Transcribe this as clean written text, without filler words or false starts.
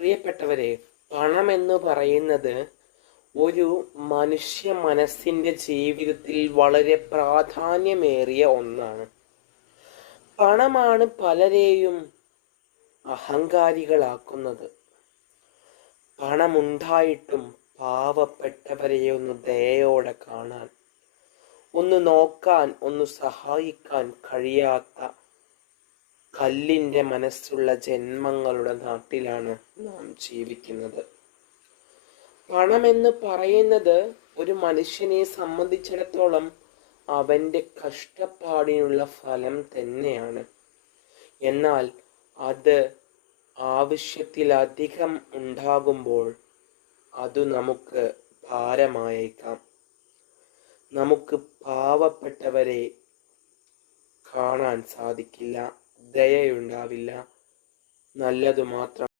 പ്രിയപ്പെട്ടവരെ, പണമെന്ന് പറയുന്നത് ഒരു മനുഷ്യ മനസ്സിൻ്റെ ജീവിതത്തിൽ വളരെ പ്രാധാന്യമേറിയ ഒന്നാണ്. പണമാണ് പലരെയും അഹങ്കാരികളാക്കുന്നത്. പണമുണ്ടായിട്ടും പാവപ്പെട്ടവരെ ഒന്ന് ദയയോടെ കാണാൻ, ഒന്ന് നോക്കാൻ, ഒന്ന് സഹായിക്കാൻ കഴിയാത്ത കല്ലിൻ്റെ മനസ്സുള്ള ജന്മങ്ങളുടെ നാട്ടിലാണ് നാം ജീവിക്കുന്നത്. പണമെന്ന് പറയുന്നത് ഒരു മനുഷ്യനെ സംബന്ധിച്ചിടത്തോളം അവൻ്റെ കഷ്ടപ്പാടിനുള്ള ഫലം തന്നെയാണ്. എന്നാൽ അത് ആവശ്യത്തിലധികം ഉണ്ടാകുമ്പോൾ അത് നമുക്ക് ഭാരമായേക്കാം. നമുക്ക് പാവപ്പെട്ടവരെ കാണാൻ സാധിക്കില്ല, ദയയുണ്ടാവില്ല, നല്ലതു മാത്രം